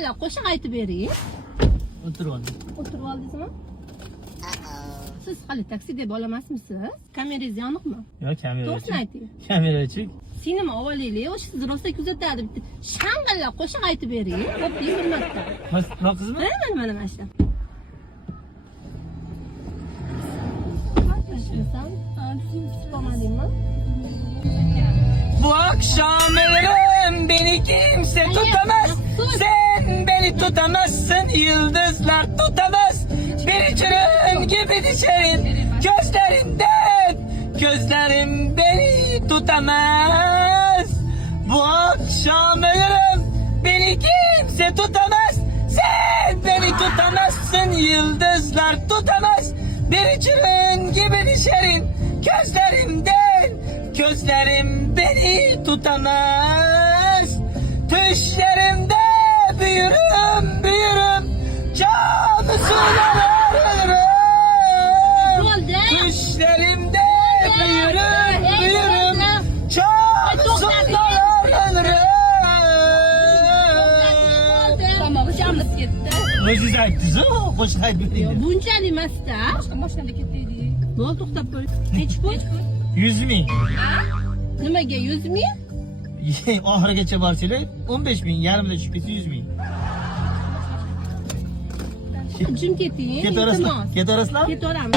Shang'illab qo'shiq aytib bering. O'tirib oldim. O'tirib oldingizmi? Siz hali taksi deb olamasmisiz? Kamerangiz yoniqmi? Yo'q, kamera. To'g'risini ayting. Kamera o'chik. Sinema olaylik, o'sha siz rosa kuzatadi. Bitta shang'illab qo'shiq aytib bering. O'ping bir marta. Noqizmi? Mana shu. Bu akşam ölürüm, beni kimse tutamaz. Sen beni tutamazsın, yıldızlar tutamaz. Bir çırağın gibi düşerim gözlerinden. Gözlerim beni tutamaz. Bu akşam ölürüm, beni kimse tutamaz. Sen beni tutamazsın, yıldızlar tutamaz. Bir çırağın gibi düşerim gözlerimden. Gözlerim beni tutamaz. Düşlerimde büyürüm, canı sular alırım. Düşlerimde büyürüm, canı sular alırım. Tamam, uçağımız gitti. O'zingiz aytdingiz, qo'shiq aytib bering. Bunchalik emasda. Boshqa mashinada ketdik. Bo'ldi, to'xtab qo'y. Nech pul? 100 ming. Nimaga 100 ming? Oxirigacha borsanglar 15 ming, yarimida tushib ketsa 100 ming. Jim keting. Ketaverasizlar? Ketaveramiz.